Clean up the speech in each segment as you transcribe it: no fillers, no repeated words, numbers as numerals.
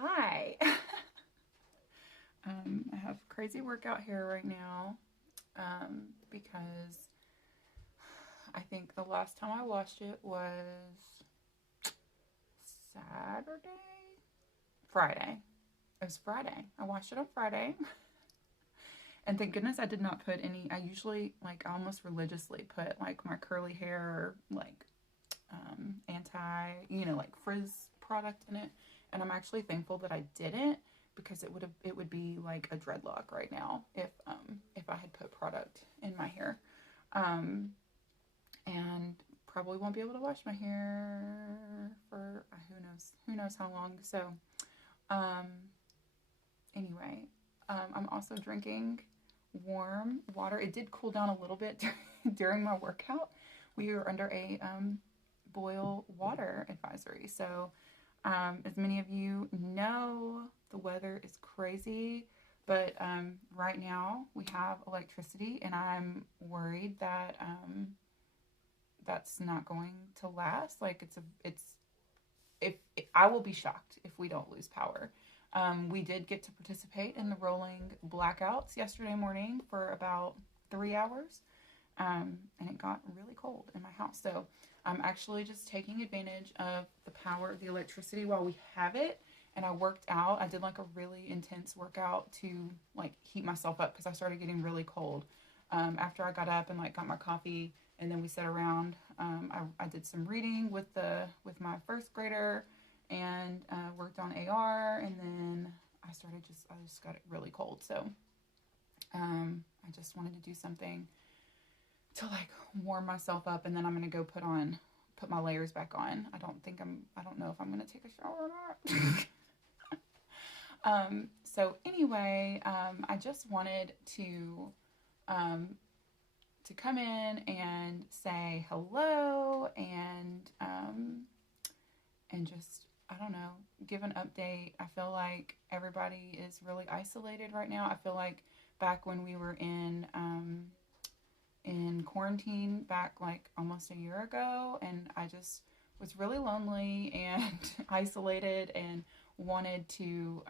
Hi. I have crazy workout hair right now because I think the last time I washed it was Friday. It was Friday. I washed it on Friday. And thank goodness I did not put any. I usually, I almost religiously put, my curly hair, frizz product in it. And I'm actually thankful that I didn't, because it would be like a dreadlock right now if I had put product in my hair. And probably won't be able to wash my hair for who knows how long. So anyway, I'm also drinking warm water. It did cool down a little bit during my workout. We were under a boil water advisory. So as many of you know, the weather is crazy, but right now we have electricity, and I'm worried that that's not going to last. I will be shocked if we don't lose power. We did get to participate in the rolling blackouts yesterday morning for about 3 hours, and it got really cold in my house. So I'm actually just taking advantage of the power of the electricity while we have it. And I worked out. I did a really intense workout to heat myself up, because I started getting really cold after I got up and got my coffee, and then we sat around. I did some reading with my first grader, and worked on AR, and then I just got it really cold. So I just wanted to do something to warm myself up, and then I'm gonna go put my layers back on. I don't know if I'm gonna take a shower or not. So anyway, I just wanted to come in and say hello, and just, I don't know, give an update. I feel like everybody is really isolated right now. I feel like back when we were in quarantine back almost a year ago, and I just was really lonely and isolated, and wanted to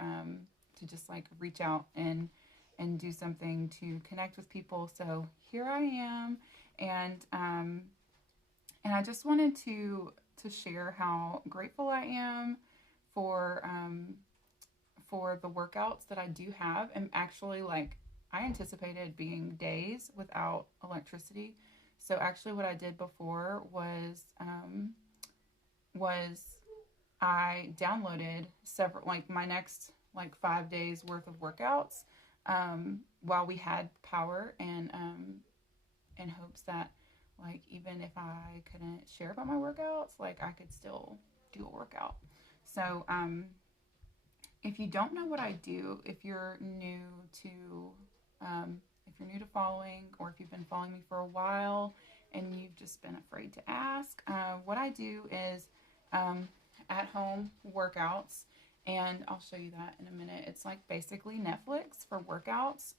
just reach out and do something to connect with people. So here I am, and I just wanted to share how grateful I am for the workouts that I do have. And actually, I anticipated being days without electricity. So actually what I did before was I downloaded several, my next 5 days worth of workouts while we had power, and in hopes that even if I couldn't share about my workouts, I could still do a workout. So if you don't know what I do, if you're new to following, or if you've been following me for a while and you've just been afraid to ask, what I do is at-home workouts, and I'll show you that in a minute. It's basically Netflix for workouts.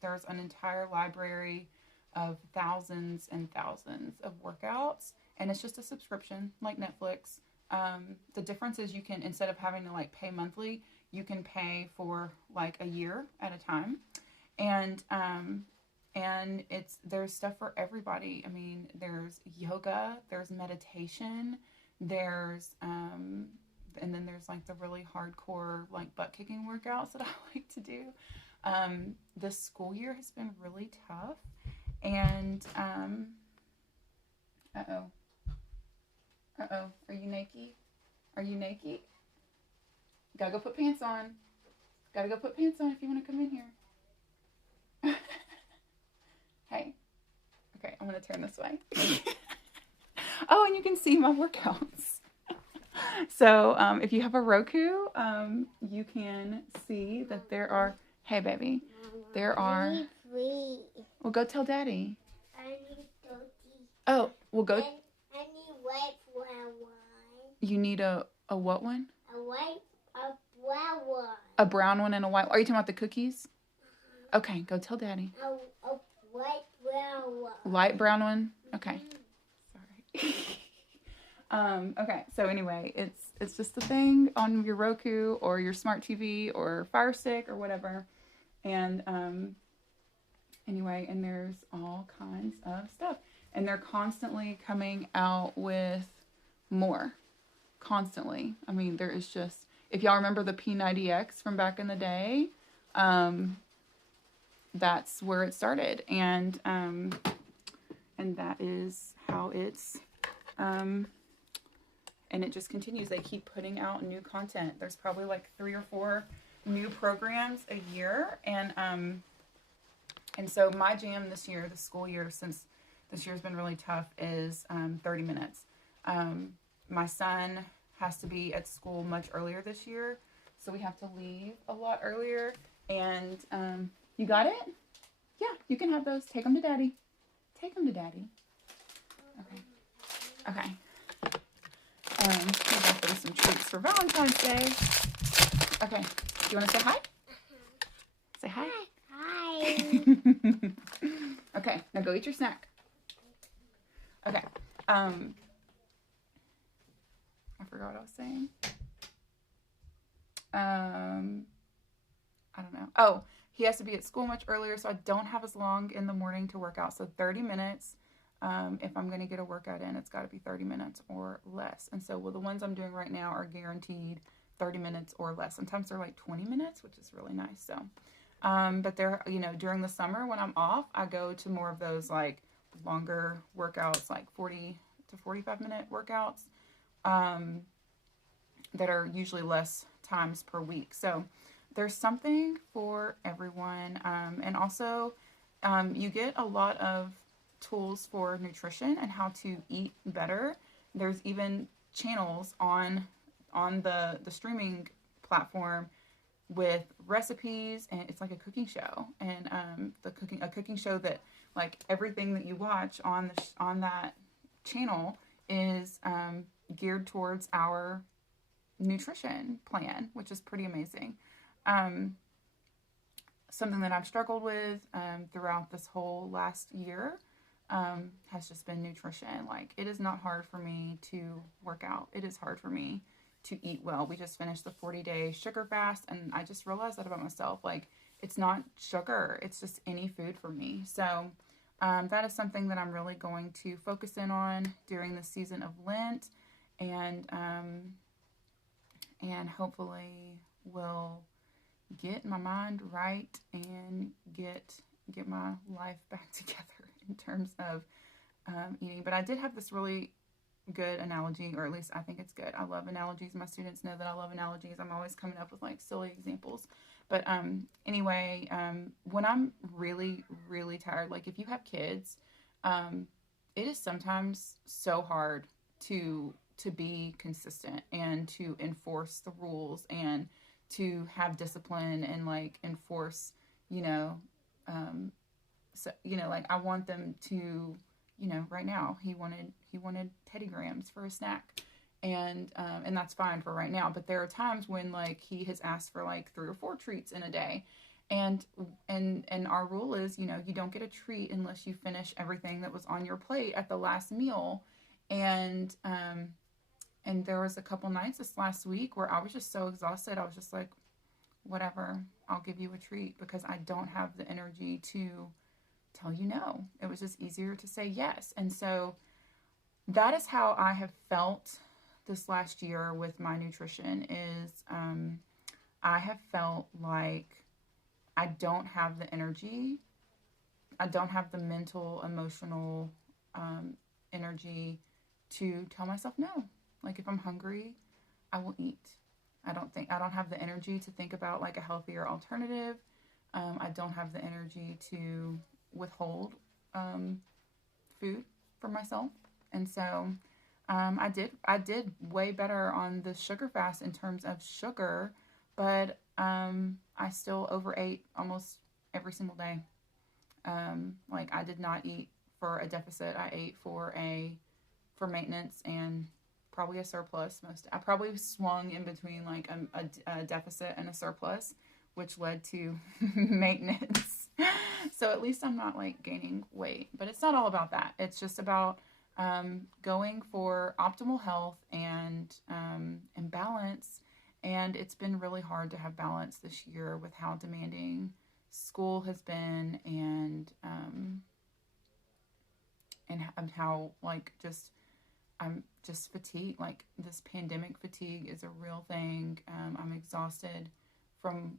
There's an entire library of thousands and thousands of workouts, and it's just a subscription like Netflix. The difference is you can, instead of having to pay monthly, you can pay for a year at a time. And there's stuff for everybody. I mean, there's yoga, there's meditation, there's and then there's the really hardcore butt kicking workouts that I like to do. This school year has been really tough, and are you naked? Are you naked? Gotta go put pants on. Gotta go put pants on if you want to come in here. Hey. Okay, I'm gonna turn this way. Oh, and you can see my workouts. So if you have a Roku, you can see that there are. Hey, baby. There are. Well, go tell Daddy. I need Oh, well, go. I need white brown one. You need a what one? A brown one. A brown one and a white. Are you talking about the cookies? Okay, go tell Daddy. A white brown one. Light brown one? Okay. Sorry. Okay, so anyway, it's just a thing on your Roku or your smart TV or Fire Stick or whatever. And anyway, and there's all kinds of stuff. And they're constantly coming out with more. Constantly. I mean, there is just, if y'all remember the P90X from back in the day, that's where it started. And that is how it's, and it just continues. They keep putting out new content. There's probably like 3 or 4 new programs a year. And so my jam this year, the school year, since this year's been really tough, is 30 minutes. My son has to be at school much earlier this year, so we have to leave a lot earlier. And you got it? Yeah, you can have those. Take them to Daddy. Take them to Daddy. Okay. Okay. We got them some treats for Valentine's Day. Okay. Do you want to say hi? Say hi. Hi. Okay. Now go eat your snack. Okay. I forgot what I was saying. I don't know. Oh, he has to be at school much earlier, so I don't have as long in the morning to work out. So 30 minutes. If I'm going to get a workout in, it's got to be 30 minutes or less. And so, well, the ones I'm doing right now are guaranteed 30 minutes or less. Sometimes they're like 20 minutes, which is really nice. So, but they're, during the summer when I'm off, I go to more of those like longer workouts, like 40 to 45 minute workouts, that are usually less times per week. So there's something for everyone. And also, you get a lot of tools for nutrition and how to eat better. There's even channels on the streaming platform with recipes, and it's like a cooking show, and a cooking show that, like, everything that you watch on that channel is geared towards our nutrition plan, which is pretty amazing. Something that I've struggled with throughout this whole last year has just been nutrition. Like, it is not hard for me to work out. It is hard for me to eat well. We just finished the 40-day sugar fast, and I just realized that about myself. Like, it's not sugar, it's just any food for me. So that is something that I'm really going to focus in on during the season of Lent, and hopefully will get my mind right and get my life back together in terms of eating. But I did have this really good analogy, or at least I think it's good. I love analogies. My students know that I love analogies. I'm always coming up with like silly examples. But anyway, when I'm really, really tired, like if you have kids, it is sometimes so hard to be consistent and to enforce the rules and to have discipline and like enforce, so, like I want them to, right now he wanted Teddy Grahams for a snack, and that's fine for right now. But there are times when like he has asked for like 3 or 4 treats in a day, and our rule is, you don't get a treat unless you finish everything that was on your plate at the last meal. And there was a couple nights this last week where I was just so exhausted. I was just like, whatever, I'll give you a treat, because I don't have the energy to tell you no. It was just easier to say yes. And so that is how I have felt this last year with my nutrition is I have felt like I don't have the energy. I don't have the mental, emotional energy to tell myself no. Like if I'm hungry, I will eat. I don't have the energy to think about like a healthier alternative. I don't have the energy to withhold food for myself. And so I did way better on the sugar fast in terms of sugar, but I still overate almost every single day. Like I did not eat for a deficit. I ate for maintenance and probably a surplus. I probably swung in between like a deficit and a surplus, which led to maintenance. So at least I'm not like gaining weight, but it's not all about that. It's just about going for optimal health and balance. And it's been really hard to have balance this year with how demanding school has been, and how like just I'm just fatigued. Like this pandemic fatigue is a real thing. I'm exhausted from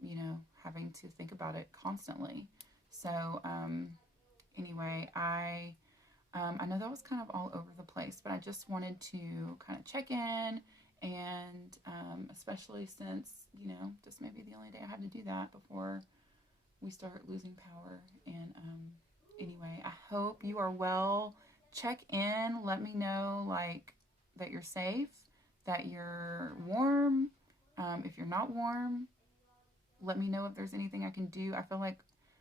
having to think about it constantly. So anyway, I know that was kind of all over the place, but I just wanted to kind of check in, and especially since this may be the only day I had to do that before we start losing power. And anyway, I hope you are well. Check in. Let me know like that you're safe, that you're warm. If you're not warm, let me know if there's anything I can do. I feel like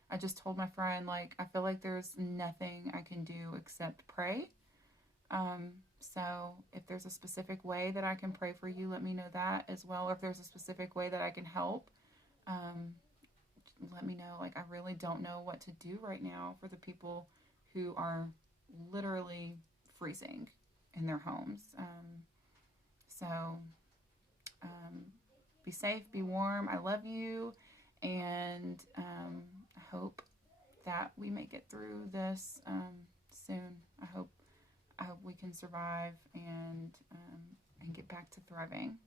I just told my friend, like, I feel like there's nothing I can do except pray. So if there's a specific way that I can pray for you, let me know that as well. Or if there's a specific way that I can help, let me know. Like, I really don't know what to do right now for the people who are literally freezing in their homes. So be safe, be warm. I love you, and I hope that we make it through this soon. I hope we can survive and get back to thriving.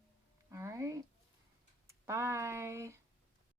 All right. Bye.